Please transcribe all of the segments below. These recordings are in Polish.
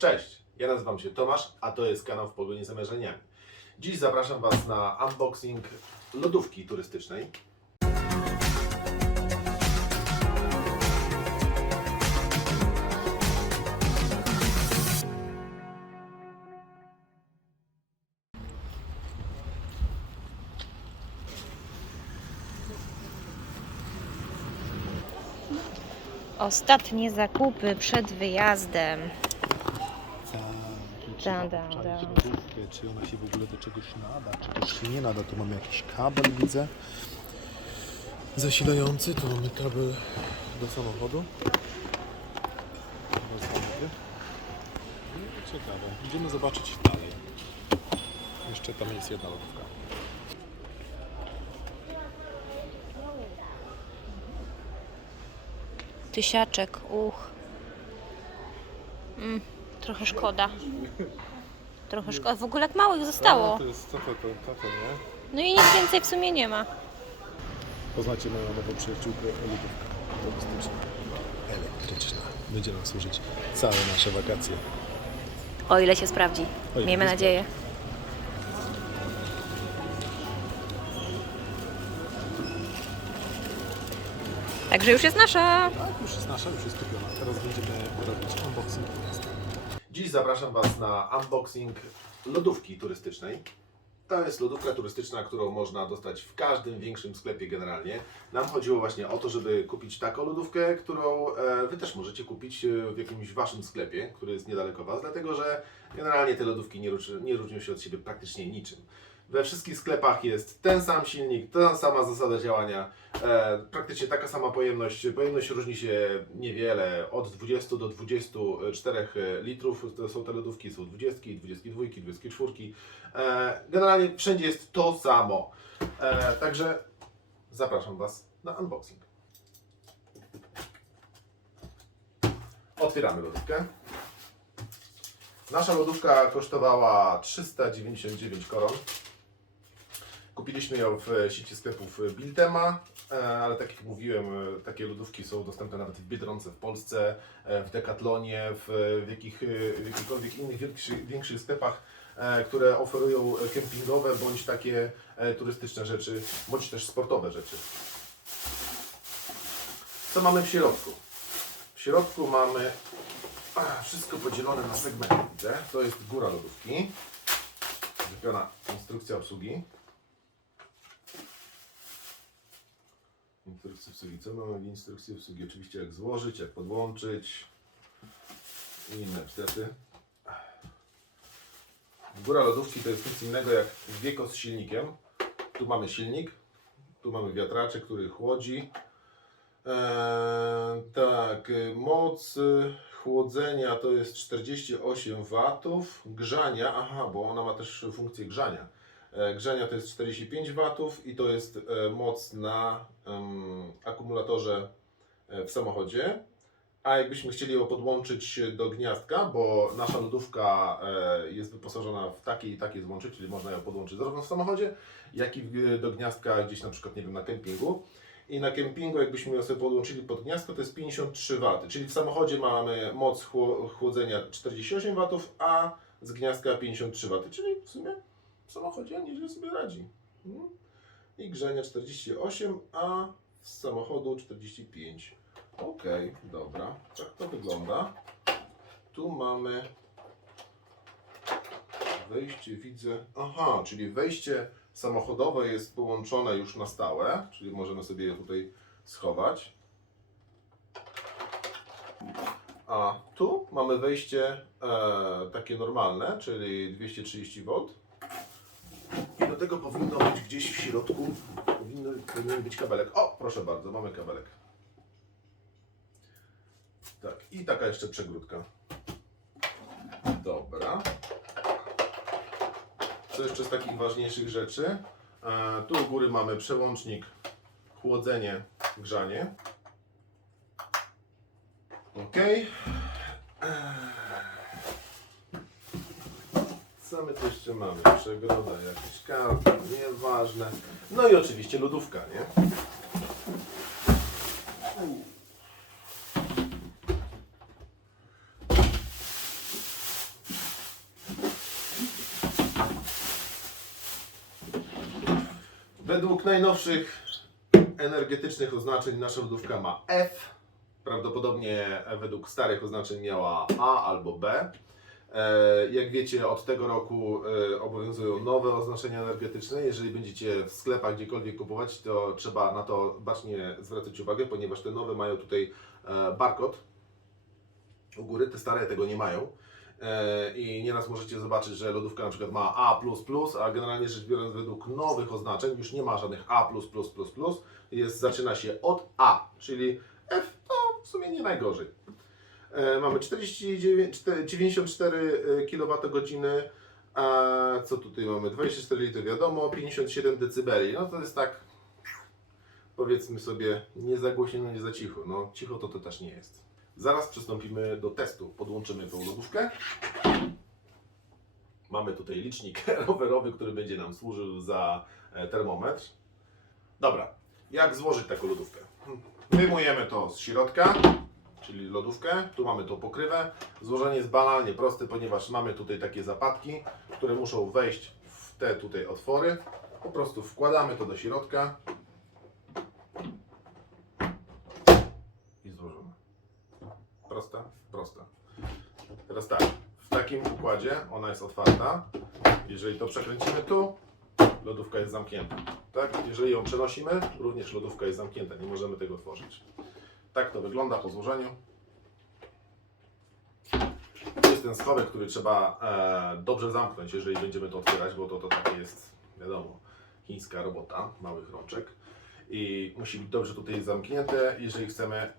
Cześć, ja nazywam się Tomasz, a to jest kanał w Pogoni za Marzeniami. Dziś zapraszam Was na unboxing lodówki turystycznej. Ostatnie zakupy przed wyjazdem. Trzeba Da, da, da. lodówkę, czy ona się w ogóle do czegoś nada, czy też się nie nada. Tu mamy jakiś kabel, widzę. Zasilający, tu mamy kabel do samochodu. No, Ciekawe. Idziemy zobaczyć dalej. Jeszcze tam jest jedna lodówka. Tysiaczek, uch. Mm, trochę szkoda. Trochę szkoda. W ogóle jak mało ich A, zostało. to jest, co to, to, to, to nie? No i nic więcej w sumie nie ma. Poznacie moją nową przyjaciółkę lodówka turystyczna. Elektryczna. Będzie nam służyć całe nasze wakacje. O ile się sprawdzi. Ile Miejmy się nadzieję. Także już jest nasza. Tak, już jest nasza, już jest kupiona. Teraz będziemy robić unboxing. Zapraszam Was na unboxing lodówki turystycznej. To jest lodówka turystyczna, którą można dostać w każdym większym sklepie generalnie. Nam chodziło właśnie o to, żeby kupić taką lodówkę, którą e, Wy też możecie kupić e, w jakimś Waszym sklepie, który jest niedaleko Was, dlatego że generalnie te lodówki nie różnią się od siebie praktycznie niczym. We wszystkich sklepach jest ten sam silnik, ta sama zasada działania, e, praktycznie taka sama pojemność. Pojemność różni się niewiele, od 20 do 24 litrów to są te lodówki, są 20, 22, 24. E, generalnie wszędzie jest to samo. E, także zapraszam Was na unboxing. Otwieramy lodówkę. Nasza lodówka kosztowała 399 koron. Kupiliśmy ją w sieci sklepów Biltema, e, ale tak jak mówiłem, e, takie lodówki są dostępne nawet w Biedronce w Polsce, e, w Decathlonie, w, jakich, w jakichkolwiek innych większych, większych sklepach, e, które oferują kempingowe bądź takie e, turystyczne rzeczy, bądź też sportowe rzeczy. Co mamy w środku? W środku mamy wszystko podzielone na segmenty. To jest góra lodówki. Zrobiona instrukcja obsługi. Instrukcja obsługi. Co mamy w instrukcji obsługi? Oczywiście jak złożyć, jak podłączyć i inne bzdety. Góra lodówki to jest nic innego jak wieko z silnikiem. Tu mamy silnik, tu mamy wiatraczek, który chłodzi. Eee, tak, moc chłodzenia to jest 48 W, grzania, aha, bo ona ma też funkcję grzania. E, Grzania to jest 45 W i to jest e, moc na em, akumulatorze e, w samochodzie. A jakbyśmy chcieli ją podłączyć do gniazdka, bo nasza lodówka jest wyposażona w takie i takie złącze, czyli można ją podłączyć zarówno w samochodzie, jak i do gniazdka gdzieś na przykład, nie wiem, na kempingu. I na kempingu, jakbyśmy ją sobie podłączyli pod gniazdko, to jest 53 W. Czyli w samochodzie mamy moc chło- chłodzenia 48 W, a z gniazdka 53 W. Czyli w sumie w samochodzie nieźle sobie radzi. Mhm. I grzania 48, a z samochodu 45. Okej, dobra. Tak to wygląda. Tu mamy wejście, widzę. Aha, czyli wejście samochodowe jest połączone już na stałe, czyli możemy sobie je tutaj schować. A tu mamy wejście e, takie normalne, czyli 230 V. I do tego powinno być gdzieś w środku, powinno, powinien być kabelek. O, proszę bardzo, mamy kabelek. Tak, i taka jeszcze przegródka. Dobra. Co jeszcze z takich ważniejszych rzeczy? E, tu u góry mamy przełącznik chłodzenie, grzanie. Ok. Co my tu jeszcze mamy? Przegroda, jakieś karty, nieważne. No i oczywiście lodówka, nie? Według najnowszych energetycznych oznaczeń nasza lodówka ma F. Prawdopodobnie według starych oznaczeń miała A albo B. E, Jak wiecie, od tego roku e, obowiązują nowe oznaczenia energetyczne. Jeżeli będziecie w sklepach gdziekolwiek kupować, to trzeba na to bacznie zwracać uwagę, ponieważ te nowe mają tutaj e, barkod u góry, te stare tego nie mają. I nieraz możecie zobaczyć, że lodówka na przykład ma A, a generalnie rzecz biorąc, według nowych oznaczeń już nie ma żadnych A. Jest, zaczyna się od A, czyli F to w sumie nie najgorzej. E, mamy 49, czte- 94 kWh. A co tutaj mamy? 24 litry, wiadomo, 57 dB. No to jest tak, powiedzmy sobie, nie za głośno, nie za cicho. No, cicho to to też nie jest. Zaraz przystąpimy do testu. Podłączymy tą lodówkę. Mamy tutaj licznik rowerowy, który będzie nam służył za e, termometr. Dobra, jak złożyć taką lodówkę? Wyjmujemy to z środka, czyli lodówkę. Tu mamy tą pokrywę. Złożenie jest banalnie proste, ponieważ mamy tutaj takie zapadki, które muszą wejść w te tutaj otwory. Po prostu wkładamy to do środka i złożymy. Prosta? Prosta. Teraz tak, w takim układzie ona jest otwarta. Jeżeli to przekręcimy tu, lodówka jest zamknięta. Tak? Jeżeli ją przenosimy, również lodówka jest zamknięta, nie możemy tego otworzyć. Tak to wygląda po złożeniu. Jest ten schowek, który trzeba e, dobrze zamknąć, jeżeli będziemy to otwierać, bo to, to takie jest, wiadomo, chińska robota małych rączek. I musi być dobrze tutaj zamknięte, jeżeli chcemy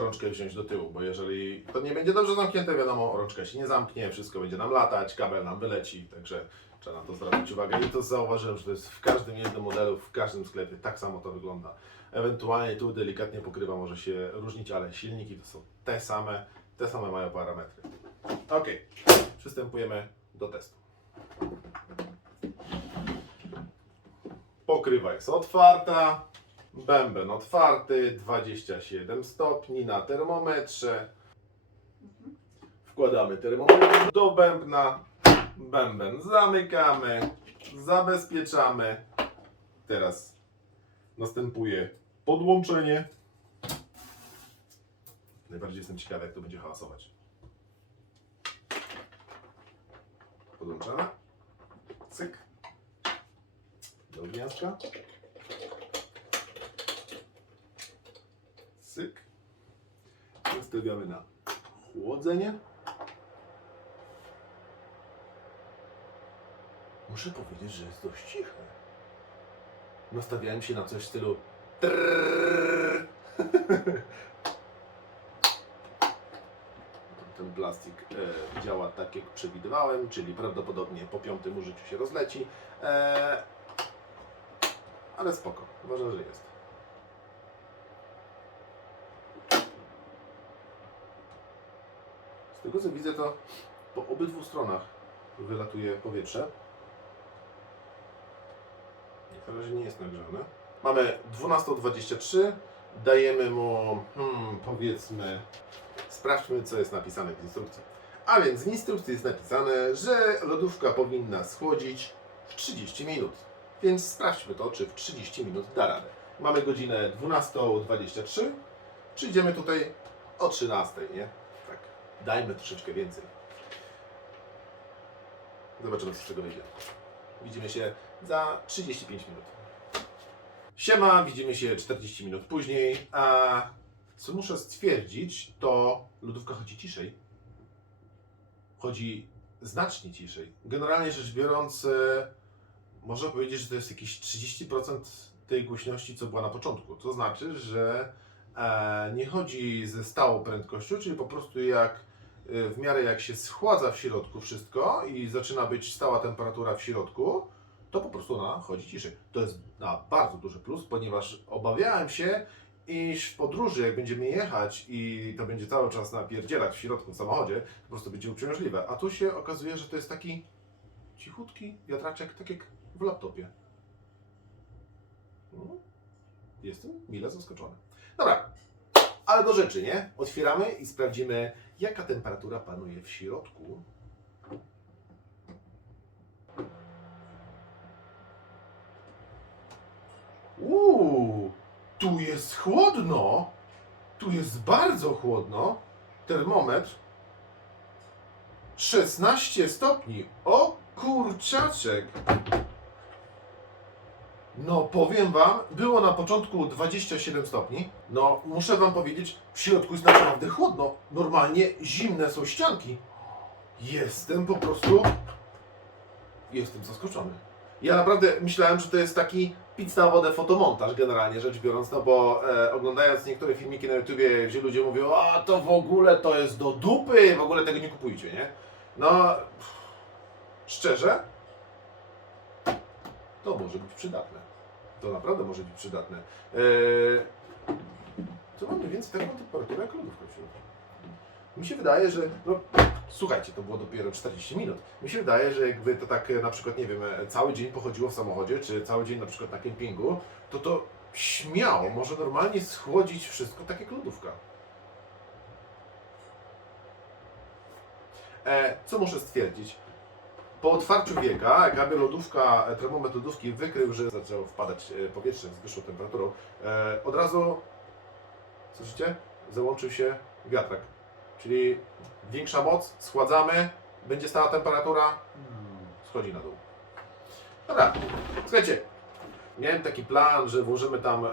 rączkę wziąć do tyłu, bo jeżeli to nie będzie dobrze zamknięte, wiadomo, rączka się nie zamknie, wszystko będzie nam latać, kabel nam wyleci, także trzeba na to zwracać uwagę. I to zauważyłem, że to jest w każdym jednym modelu, w każdym sklepie, tak samo to wygląda. Ewentualnie tu delikatnie pokrywa może się różnić, ale silniki to są te same, te same mają parametry. Ok, przystępujemy do testu. Pokrywa jest otwarta, bęben otwarty, 27 stopni na termometrze. Wkładamy termometr do bębna, bęben zamykamy, zabezpieczamy. Teraz następuje podłączenie. Najbardziej jestem ciekawy, jak to będzie hałasować. Podłączamy. Cyk. Do gniazdka. Cyk. Nastawiamy na chłodzenie. Muszę powiedzieć, że jest dość ciche. Nastawiałem się na coś w stylu. Ten plastik e, działa tak, jak przewidywałem, czyli prawdopodobnie po piątym użyciu się rozleci. E, ale spoko, uważam, że jest. Z tego co widzę, to po obydwu stronach wylatuje powietrze. Na razie nie jest nagrzane. Mamy 12.23. Dajemy mu, hmm, powiedzmy, sprawdźmy, co jest napisane w instrukcji. A więc w instrukcji jest napisane, że lodówka powinna schłodzić w 30 minut. Więc sprawdźmy to, czy w 30 minut da radę. Mamy godzinę 12.23. Przyjdziemy tutaj o 13, nie? Tak. Dajmy troszeczkę więcej. Zobaczymy, z tego wyjdzie. Widzimy się za 35 minut. Siema, widzimy się 40 minut później. A co muszę stwierdzić, to lodówka chodzi ciszej. Chodzi znacznie ciszej. Generalnie rzecz biorąc, e, można powiedzieć, że to jest jakieś 30% tej głośności, co była na początku. To znaczy, że e, nie chodzi ze stałą prędkością, czyli po prostu jak e, w miarę jak się schładza w środku wszystko i zaczyna być stała temperatura w środku, to po prostu ona chodzi ciszej. To jest na bardzo duży plus, ponieważ obawiałem się, iż w podróży, jak będziemy jechać i to będzie cały czas napierdzielać w środku w samochodzie, po prostu będzie uciążliwe. A tu się okazuje, że to jest taki cichutki wiatraczek, tak jak w laptopie. No, Jestem mile zaskoczony. Dobra, ale do rzeczy, nie? Otwieramy i sprawdzimy, jaka temperatura panuje w środku. Uuu, tu jest chłodno. Tu jest bardzo chłodno. Termometr 16 stopni. O kurczaczek. No, powiem Wam, było na początku 27 stopni. No, muszę Wam powiedzieć, w środku jest naprawdę chłodno. Normalnie zimne są ścianki. Jestem po prostu. Jestem zaskoczony. Ja naprawdę myślałem, że to jest taki pizza na wodę fotomontaż, generalnie rzecz biorąc, no bo e, oglądając niektóre filmiki na YouTubie, gdzie ludzie mówią, a to w ogóle to jest do dupy, w ogóle tego nie kupujcie, nie? No, pff, szczerze, to może być przydatne. To naprawdę może być przydatne. Eee, to mamy więcej taką temperaturę jak lodówka w środku. Mi się wydaje, że. No, słuchajcie, to było dopiero 40 minut. Mi się wydaje, że jakby to tak e, na przykład, nie wiem, e, cały dzień pochodziło w samochodzie, czy cały dzień na przykład na kempingu, to to śmiało może normalnie schłodzić wszystko tak jak lodówka. E, co muszę stwierdzić? Po otwarciu wieka, jak aby lodówka, e, termometr lodówki wykrył, że zaczęło wpadać powietrze z wyższą temperaturą, e, od razu, słyszycie? Załączył się wiatrak. Czyli większa moc, schładzamy, będzie stała temperatura, schodzi na dół. Dobra, słuchajcie, miałem taki plan, że włożymy tam e,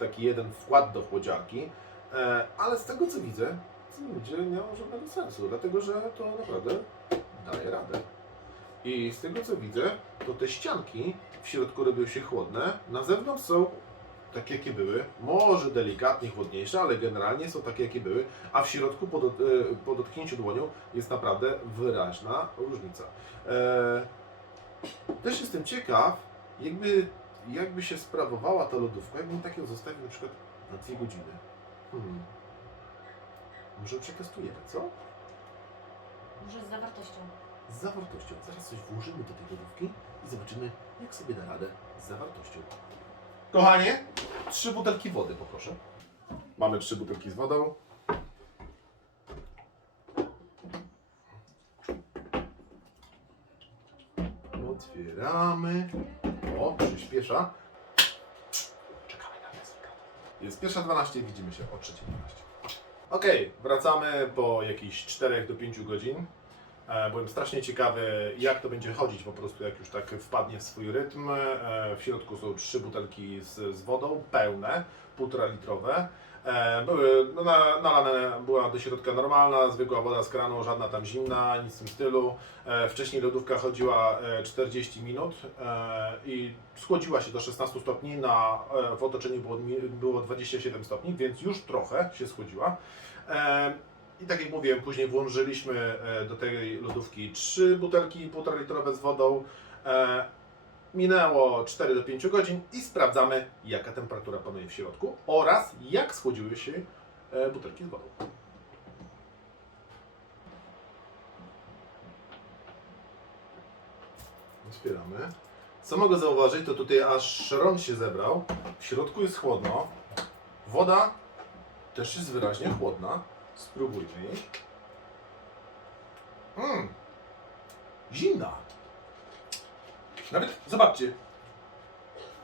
taki jeden wkład do chłodziarki, e, ale z tego co widzę, to nie będzie miało żadnego sensu, dlatego że to naprawdę daje radę. I z tego co widzę, to te ścianki w środku robią się chłodne, na zewnątrz są takie jakie były, może delikatnie chłodniejsze, ale generalnie są takie jakie były, a w środku po, dot, e, po dotknięciu dłonią jest naprawdę wyraźna różnica. E, też jestem ciekaw, jakby, jakby się sprawowała ta lodówka, jakbym tak ją zostawił na przykład na dwie godziny. Hmm. Może przetestujemy, co? Może z zawartością. Z zawartością. Zaraz coś włożymy do tej lodówki i zobaczymy, jak sobie da radę z zawartością. Kochanie, trzy butelki wody poproszę. Mamy trzy butelki z wodą. Otwieramy. O, przyspiesza. Czekamy na rezultat. Jest pierwsza 12, widzimy się o 3.12. Okej, wracamy po jakichś 4 do 5 godzin. E, Byłem strasznie ciekawy, jak to będzie chodzić po prostu, jak już tak wpadnie w swój rytm. E, W środku są trzy butelki z, z wodą, pełne, półtora litrowe. E, Były no, na, nalane, była do środka normalna, zwykła woda z kranu, żadna tam zimna, nic w tym stylu. Wcześniej lodówka chodziła e, 40 minut i schłodziła się do 16 stopni, na, w otoczeniu było, było 27 stopni, więc już trochę się schłodziła. I tak jak mówiłem, później włożyliśmy e, do tej lodówki trzy butelki 1,5 litrowe z wodą. E, Minęło 4 do 5 godzin i sprawdzamy, jaka temperatura panuje w środku oraz jak schłodziły się e, butelki z wodą. Otwieramy. Co mogę zauważyć, to tutaj aż szron się zebrał. W środku jest chłodno. Woda też jest wyraźnie chłodna. Spróbujmy. Mmm. Zimna. Nawet, zobaczcie.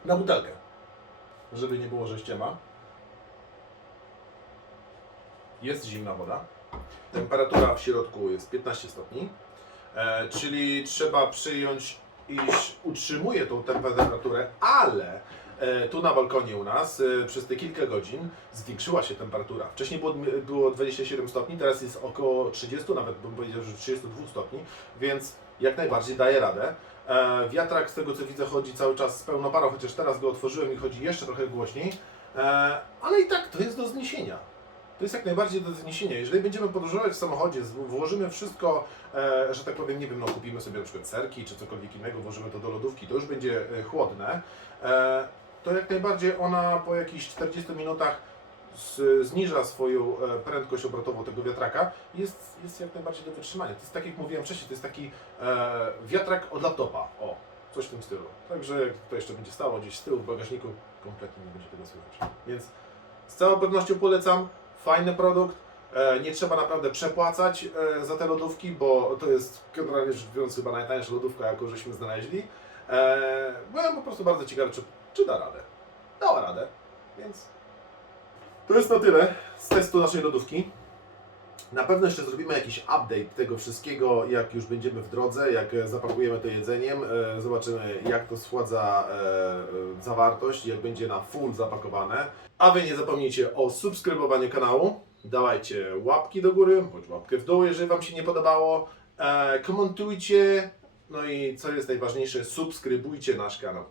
Na butelkę. Żeby nie było, że ściema. Jest zimna woda. Temperatura w środku jest 15 stopni. E, czyli trzeba przyjąć, iż utrzymuje tą temperaturę, ale tu na balkonie u nas e, przez te kilka godzin zwiększyła się temperatura. Wcześniej było, było 27 stopni, teraz jest około 30, nawet bym powiedział, że 32 stopni, więc jak najbardziej daje radę. E, wiatrak z tego co widzę chodzi cały czas z pełną parą, chociaż teraz go otworzyłem i chodzi jeszcze trochę głośniej, e, ale i tak to jest do zniesienia. To jest jak najbardziej do zniesienia. Jeżeli będziemy podróżować w samochodzie, włożymy wszystko, e, że tak powiem, nie wiem, no kupimy sobie na przykład serki czy cokolwiek innego, włożymy to do lodówki, to już będzie e, chłodne, e, to jak najbardziej ona po jakichś 40 minutach zniża swoją e, prędkość obrotową tego wiatraka, jest, jest jak najbardziej do wytrzymania. To jest tak jak mówiłem wcześniej, to jest taki e, wiatrak od laptopa, o, coś w tym stylu. Także jak to jeszcze będzie stało gdzieś z tyłu w bagażniku, kompletnie nie będzie tego słychać. Więc z całą pewnością polecam, fajny produkt, e, nie trzeba naprawdę przepłacać e, za te lodówki, bo to jest generalnie rzecz biorąc chyba najtańsza lodówka, jaką żeśmy znaleźli. E, byłem po prostu bardzo ciekawy, czy, czy da radę. dała radę, więc to jest na tyle z testu naszej lodówki. Na pewno jeszcze zrobimy jakiś update tego wszystkiego, jak już będziemy w drodze, jak e, zapakujemy to jedzeniem. E, Zobaczymy, jak to schładza e, zawartość, jak będzie na full zapakowane. A Wy nie zapomnijcie o subskrybowaniu kanału. Dawajcie łapki do góry, bądź łapkę w dół, jeżeli Wam się nie podobało. Komentujcie. No i co jest najważniejsze, subskrybujcie nasz kanał.